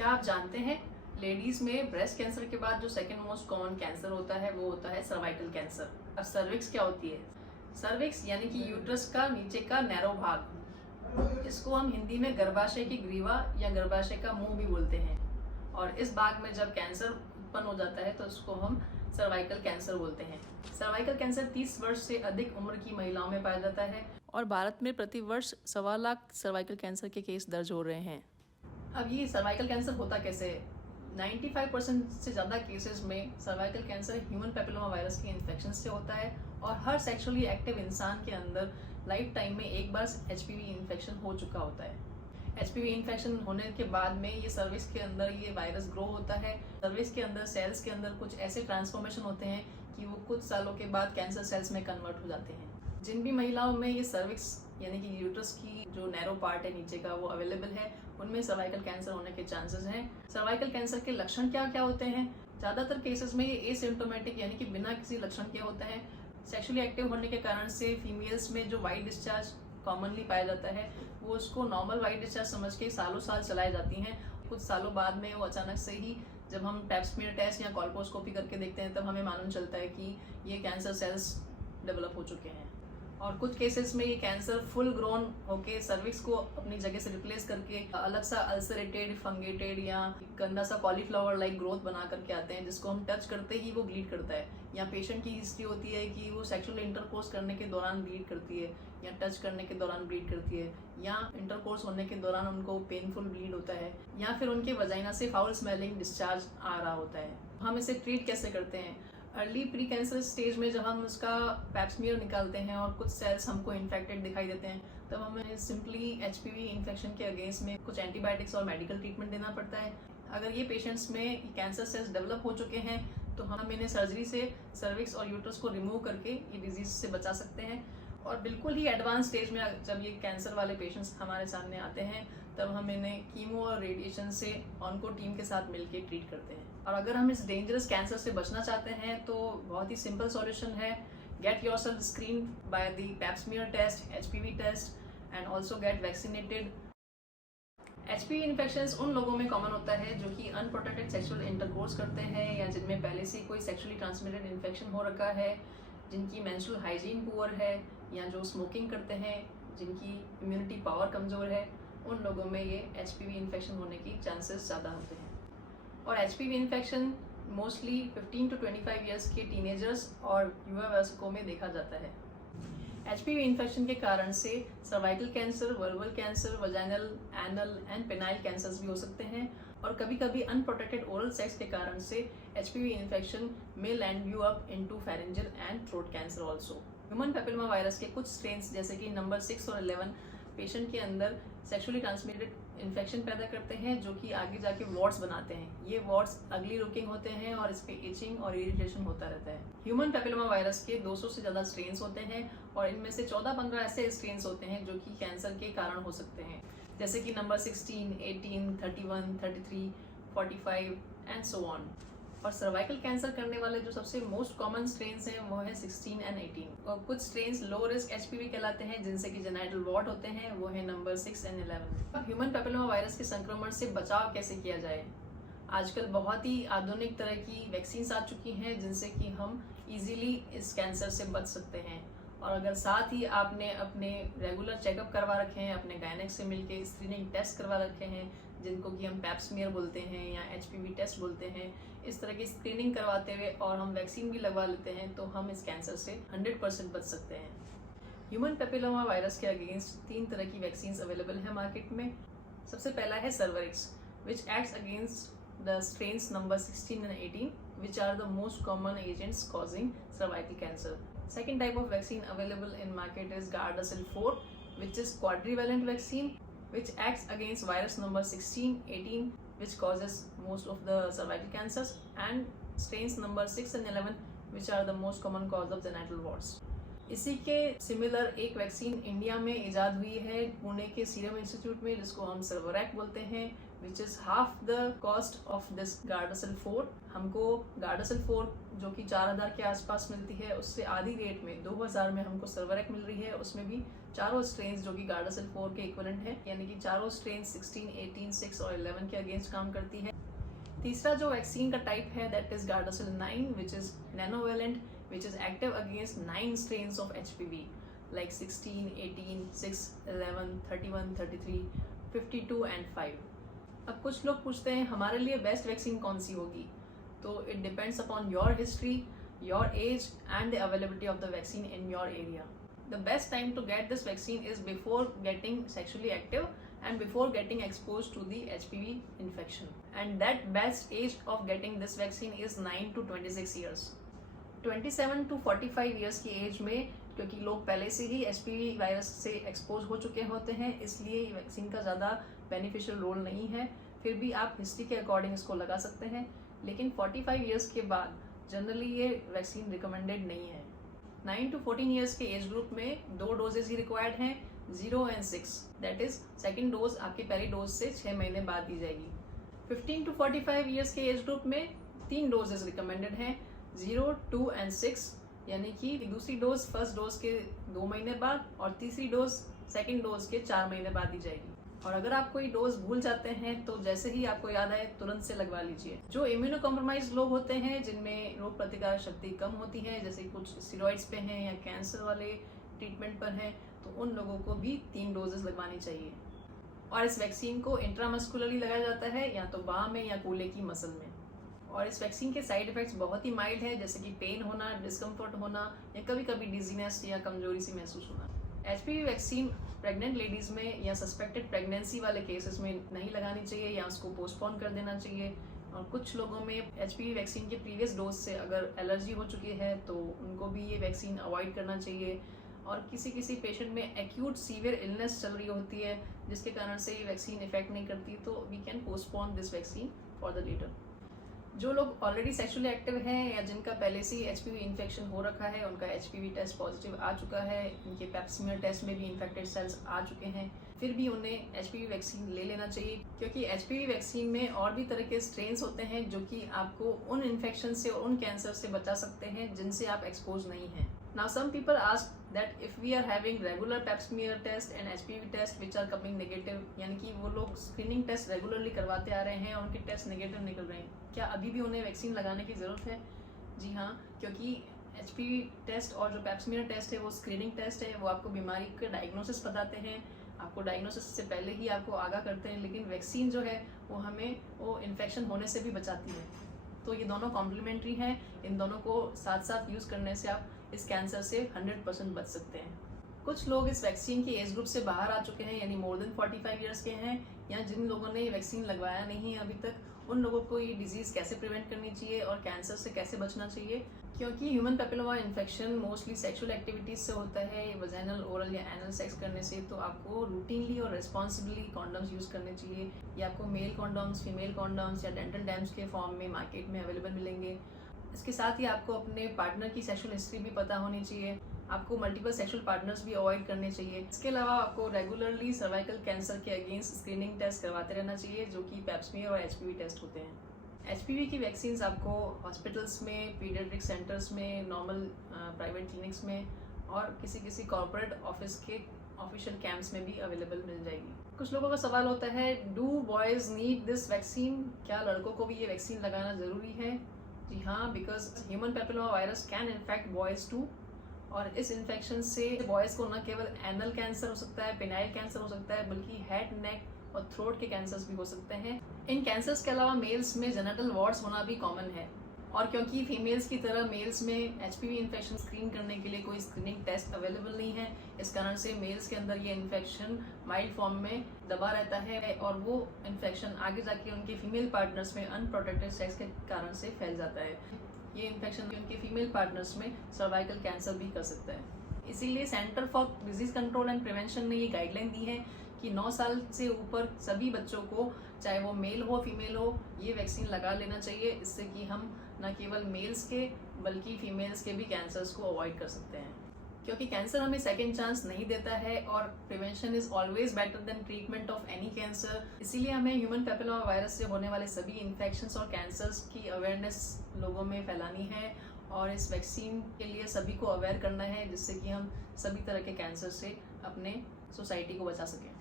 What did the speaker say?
क्या आप जानते हैं लेडीज में ब्रेस्ट कैंसर के बाद जो सेकंड मोस्ट कॉमन कैंसर होता है वो होता है सर्वाइकल कैंसर। अब सर्विक्स क्या होती है? सर्विक्स यानी कि यूट्रस का नीचे का नैरो भाग, इसको हम हिंदी में गर्भाशय की ग्रीवा या गर्भाशय का मुंह भी बोलते हैं। और इस भाग में जब कैंसर उत्पन्न हो जाता है तो उसको हम सर्वाइकल कैंसर बोलते हैं। सर्वाइकल कैंसर 30 वर्ष से अधिक उम्र की महिलाओं में पाया जाता है और भारत में प्रति वर्ष 1.25 लाख सर्वाइकल कैंसर के केस दर्ज हो रहे हैं। अब ये सर्वाइकल कैंसर होता कैसे है? 95% से ज़्यादा केसेस में cervical cancer human papilloma virus के इन्फेक्शन से होता है और हर सेक्सुअली एक्टिव इंसान के अंदर लाइफ टाइम में एक बार HPV इन्फेक्शन हो चुका होता है। HPV इन्फेक्शन होने के बाद में ये सर्विक्स के अंदर ये वायरस ग्रो होता है। सर्विक्स के अंदर सेल्स के अंदर कुछ ऐसे ट्रांसफॉर्मेशन होते हैं कि वो कुछ सालों के बाद कैंसर सेल्स में कन्वर्ट हो जाते हैं। जिन भी महिलाओं में ये सर्विक्स यानी कि यूट्रस की जो नैरो पार्ट है नीचे का वो अवेलेबल है, उनमें सर्वाइकल कैंसर होने के चांसेस हैं। सर्वाइकल कैंसर के लक्षण क्या क्या होते हैं? ज़्यादातर केसेस में ये एसिम्प्टोमेटिक यानी कि बिना किसी लक्षण के होता है। सेक्सुअली एक्टिव होने के कारण से फीमेल्स में जो वाइट डिस्चार्ज कॉमनली पाया जाता है वो उसको नॉर्मल वाइट डिस्चार्ज समझ के सालों साल चलाई जाती हैं। कुछ सालों बाद में वो अचानक से ही जब हम पैप स्मीयर टेस्ट या कॉल्पोस्कोपी करके देखते हैं तब हमें मालूम चलता है कि ये कैंसर सेल्स डेवलप हो चुके हैं। और कुछ केसेस में ये कैंसर फुल ग्रोन होके सर्विक्स को अपनी जगह से रिप्लेस करके अलग सा अल्सरेटेड, फंगेटेड या गंदा सा कॉलीफ्लावर लाइक ग्रोथ बना करके आते हैं, जिसको हम टच करते ही वो ब्लीड करता है। या पेशेंट की हिस्ट्री होती है कि वो सेक्सुअल इंटरकोर्स करने के दौरान ब्लीड करती है या टच करने के दौरान ब्लीड करती है या इंटरकोर्स होने के दौरान उनको पेनफुल ब्लीड होता है या फिर उनके वजाइना से फाउल स्मेलिंग डिस्चार्ज आ रहा होता है। हम इसे ट्रीट कैसे करते हैं? अर्ली प्री कैंसर स्टेज में जब हम उसका पैप स्मीयर निकालते हैं और कुछ सेल्स हमको इन्फेक्टेड दिखाई देते हैं तब हमें सिंपली HPV इन्फेक्शन के अगेंस्ट में कुछ एंटीबायोटिक्स और मेडिकल ट्रीटमेंट देना पड़ता है। अगर ये पेशेंट्स में कैंसर सेल्स डेवलप हो चुके हैं तो हम इन्हें सर्जरी से सर्विक्स और यूट्रस को रिमूव करके ये डिजीज से बचा सकते हैं। और बिल्कुल ही एडवांस स्टेज में जब ये कैंसर वाले पेशेंट्स हमारे सामने आते हैं तब हम इन्हें कीमो और रेडिएशन से ऑन्को टीम के साथ मिलकर ट्रीट करते हैं। और अगर हम इस डेंजरस कैंसर से बचना चाहते हैं तो बहुत ही सिंपल सॉल्यूशन है। Get yourself screen by the pap smear test, HPV test and also get vaccinated. HPV infection उन लोगों में कॉमन होता है जो कि अनप्रोटेक्टेड सेक्सुअल इंटरकोर्स करते हैं या जिनमें पहले से कोई सेक्सुअली ट्रांसमिटेड इन्फेक्शन हो रखा है, जिनकी मेंस्ट्रुअल हाइजीन पुअर है या जो स्मोकिंग करते हैं, जिनकी इम्यूनिटी पावर कमज़ोर है, उन लोगों में ये HPV इन्फेक्शन होने की चांसेस ज़्यादा होते हैं। और HPV infection mostly 15 to 25 years के टीनेजर्स और युवा वयस्कों में देखा जाता है। HPV इन्फेक्शन के कारण से cervical cancer, verbal cancer, vaginal, anal and penile cancers भी हो सकते हैं। और कभी कभी अनप्रोटेक्टेड ओरल सेक्स के कारण से HPV इन्फेक्शन में land you up into pharyngeal and throat cancer also. Human papilloma virus के कुछ स्ट्रेन्स जैसे कि नंबर 6 और 11 पेशेंट के अंदर सेक्सुअली ट्रांसमिटेड इन्फेक्शन पैदा करते हैं जो कि आगे जाके वॉर्ड्स बनाते हैं। ये वॉर्ड्स अगली लुकिंग होते हैं और इस पे इचिंग और इरिटेशन होता रहता है। ह्यूमन पैपिलोमा वायरस के 200 से ज़्यादा स्ट्रेन्स होते हैं और इनमें से 14-15 ऐसे स्ट्रेन्स होते हैं जो कि कैंसर के कारण हो सकते हैं, जैसे कि नंबर 16, 18, 31, 33, 45 एंड सो ऑन। और सर्वाइकल कैंसर करने वाले जो सबसे मोस्ट कॉमन स्ट्रेन्स हैं वो है 16 एंड 18। और कुछ स्ट्रेन्स लो रिस्क HPV कहलाते हैं जिनसे कि जेनाइटल वॉर्ड होते हैं, वो है number 6 and 11। Human papilloma virus के संक्रमण से बचाव कैसे किया जाए? आजकल बहुत ही आधुनिक तरह की वैक्सीन्स आ चुकी हैं जिनसे कि हम इजीली इस कैंसर से बच सकते हैं। और अगर साथ ही आपने अपने रेगुलर चेकअप करवा रखे हैं, अपने गायनेक से मिलके स्क्रीनिंग टेस्ट करवा रखे हैं जिनको कि हम पैप स्मीयर बोलते हैं या HPV टेस्ट बोलते हैं, इस तरह की स्क्रीनिंग करवाते हुए और हम वैक्सीन भी लगवा लेते हैं तो हम इस कैंसर से 100% बच सकते हैं। ह्यूमन पैपिलोमा वायरस के अगेंस्ट 3 तरह की वैक्सीन अवेलेबल है मार्केट में। सबसे पहला है Cervarix which acts against the strains number 16 and 18 which are the most common agents causing cervical cancer. Second type of vaccine available in market is Gardasil 4 which is quadrivalent vaccine which acts against virus number 16, 18 which causes most of the cervical cancers and strains number 6 and 11 which are the most common cause of genital warts. इसी के similar एक vaccine India में इजाद हुई है पुणे के serum institute में जिसको हम सर्वोरैक बोलते हैं, which is half the cost of this Gardasil 4। हमको गार्डासिल 4 जो कि 4000 के आसपास मिलती है, उससे आधी रेट में 2000 में हमको सर्वरेक मिल रही है। उसमें भी चारों स्ट्रेन्स जो कि गार्डासिल 4 के इक्विवेलेंट है, यानी कि चारों स्ट्रेन 16, 18, 6 और 11 के अगेंस्ट काम करती है। तीसरा जो वैक्सीन का टाइप है that is Gardasil 9 which is nonavalent which is active against 9 strains of HPV like 16, 18, 6, 11, 31, 33, 52 and 5। अब कुछ लोग पूछते हैं हमारे लिए बेस्ट वैक्सीन कौन सी होगी, तो it depends upon your history, your age and the availability of the vaccine in your area. The best time to get this vaccine is before getting sexually active and before getting exposed to the HPV infection, and that best age of getting this vaccine is 9 to 26 years। 27 to 45 years की as में, क्योंकि लोग पहले से ही HPV virus से expose हो चुके होते हैं, इसलिए वैक्सीन का ज़्यादा बेनिफिशियल रोल नहीं है। फिर भी आप हिस्ट्री के अकॉर्डिंग इसको लगा सकते हैं, लेकिन 45 इयर्स के बाद जनरली ये वैक्सीन रिकमेंडेड नहीं है। 9 to 14 इयर्स के एज ग्रुप में 2 डोजेज ही रिक्वायर्ड हैं, 0 and 6। That is second dose आपकी पहली डोज से 6 महीने बाद दी जाएगी। 15 to 45 इयर्स के एज ग्रुप में 3 डोजेज रिकमेंडेड हैं, 0, 2 and 6, यानी कि दूसरी डोज फर्स्ट डोज के 2 महीने बाद और तीसरी डोज सेकेंड डोज के 4 महीने बाद दी जाएगी। और अगर आप कोई डोज भूल जाते हैं तो जैसे ही आपको याद आए तुरंत से लगवा लीजिए। जो इम्यूनो कॉम्प्रोमाइज लोग होते हैं, जिनमें रोग प्रतिकारक शक्ति कम होती है, जैसे कुछ स्टेरॉइड्स पे हैं या कैंसर वाले ट्रीटमेंट पर हैं, तो उन लोगों को भी 3 डोजेस लगवानी चाहिए। और इस वैक्सीन को इंट्रामस्कुलरली लगाया जाता है, या तो बाह में या कूल्हे की मसल में। और इस वैक्सीन के साइड इफेक्ट्स बहुत ही माइल्ड है, जैसे कि पेन होना, डिस्कम्फर्ट होना या कभी कभी डिजीनेस या कमजोरी सी महसूस होना। HPV वैक्सीन प्रेग्नेंट लेडीज़ में या सस्पेक्टेड प्रेगनेंसी वाले केसेस में नहीं लगानी चाहिए, या उसको पोस्टपोन कर देना चाहिए। और कुछ लोगों में HPV वैक्सीन के प्रीवियस डोज से अगर एलर्जी हो चुकी है तो उनको भी ये वैक्सीन अवॉइड करना चाहिए। और किसी किसी पेशेंट में एक्यूट सीवियर इलनेस चल रही होती है, जिसके कारण से ये वैक्सीन इफेक्ट नहीं करती, तो we can postpone this vaccine for the later. जो लोग ऑलरेडी सेक्सुअली एक्टिव हैं या जिनका पहले से ही HPV इन्फेक्शन हो रखा है, उनका HPV टेस्ट पॉजिटिव आ चुका है, इनके पेप्समियर टेस्ट में भी इन्फेक्टेड सेल्स आ चुके हैं, फिर भी उन्हें HPV वैक्सीन ले लेना चाहिए, क्योंकि HPV वैक्सीन में और भी तरह के स्ट्रेन्स होते हैं जो कि आपको उन इन्फेक्शन से और उन कैंसर से बचा सकते हैं जिनसे आप एक्सपोज नहीं हैं। Now some people ask that if we are having regular pap smear test and HPV test which are coming negative, यानी कि वो लोग स्क्रीनिंग टेस्ट रेगुलरली करवाते आ रहे हैं और उनके टेस्ट नेगेटिव निकल रहे हैं, क्या अभी भी उन्हें वैक्सीन लगाने की ज़रूरत है? जी हाँ, क्योंकि HPV टेस्ट और जो पैप स्मीयर टेस्ट है वो स्क्रीनिंग टेस्ट है, वो आपको बीमारी का डायग्नोसिस बताते हैं, आपको डायग्नोसिस से पहले ही आपको आगाह करते हैं, लेकिन वैक्सीन जो है वो हमें वो इन्फेक्शन होने से भी बचाती है। तो ये दोनों कॉम्प्लीमेंट्री हैं, इन दोनों को साथ साथ यूज़ करने से आप इस कैंसर से 100% बच सकते हैं। कुछ लोग इस वैक्सीन की एज ग्रुप से बाहर आ चुके हैं, यानी मोर देन 45 इयर्स के हैं, या जिन लोगों ने वैक्सीन लगवाया नहीं है अभी तक, उन लोगों को ये डिजीज़ कैसे प्रिवेंट करनी चाहिए और कैंसर से कैसे बचना चाहिए। क्योंकि human papilloma infection mostly sexual activities से होता है, वजाइनल, ओरल या एनल सेक्स करने से, तो आपको रूटीनली और रिस्पॉन्सिबली कॉन्डम्स यूज़ करने चाहिए। ये आपको मेल कॉन्डम्स, फीमेल कॉन्डम्स या डेंटल डैम्स के फॉर्म में मार्केट में अवेलेबल मिलेंगे। इसके साथ ही आपको अपने पार्टनर की सेक्सुअल हिस्ट्री भी पता होनी चाहिए, आपको मल्टीपल सेक्सुअल पार्टनर्स भी अवॉइड करने चाहिए। इसके अलावा आपको रेगुलरली सर्वाइकल कैंसर के अगेंस्ट स्क्रीनिंग टेस्ट करवाते रहना चाहिए, जो कि पैप स्मीयर और HPV टेस्ट होते हैं। HPV की वैक्सीन्स आपको हॉस्पिटल्स में, पीडियाट्रिक सेंटर्स में, नॉर्मल प्राइवेट क्लिनिक्स में और किसी कॉर्पोरेट ऑफिस के ऑफिशियल कैंप्स में भी अवेलेबल मिल जाएगी। कुछ लोगों का सवाल होता है, do boys need this vaccine? क्या लड़कों को भी ये वैक्सीन लगाना ज़रूरी है? जी हाँ, because human papilloma virus can infect boys too, और इस इन्फेक्शन से बॉयज़ को न केवल एनल कैंसर हो सकता है, पेनाइल कैंसर हो सकता है, बल्कि हेड, नेक और थ्रोट के कैंसर्स भी हो सकते हैं। इन कैंसर्स के अलावा मेल्स में जेनिटल वॉर्ड्स होना भी कॉमन है, और क्योंकि फीमेल्स की तरह मेल्स में HPV इन्फेक्शन स्क्रीन करने के लिए कोई स्क्रीनिंग टेस्ट अवेलेबल नहीं है, इस कारण से मेल्स के अंदर ये इन्फेक्शन माइल्ड फॉर्म में दबा रहता है, और वो इन्फेक्शन आगे जाके उनके फीमेल पार्टनर्स में अनप्रोटेक्टेड सेक्स के कारण से फैल जाता है। ये इन्फेक्शन उनके फीमेल पार्टनर्स में सर्वाइकल कैंसर भी कर सकता है। इसीलिए centre for disease control and prevention ने ये गाइडलाइन दी है कि 9 साल से ऊपर सभी बच्चों को, चाहे वो मेल हो फीमेल हो, ये वैक्सीन लगा लेना चाहिए। इससे कि हम न केवल मेल्स के बल्कि फीमेल्स के भी कैंसर्स को अवॉइड कर सकते हैं। क्योंकि कैंसर हमें सेकेंड चांस नहीं देता है और prevention is always better than treatment of any cancer. इसीलिए हमें ह्यूमन पैपिलोमा वायरस से होने वाले सभी इन्फेक्शंस और कैंसर्स की अवेयरनेस लोगों में फैलानी है और इस वैक्सीन के लिए सभी को अवेयर करना है, जिससे कि हम सभी तरह के कैंसर से अपने सोसाइटी को बचा सकें।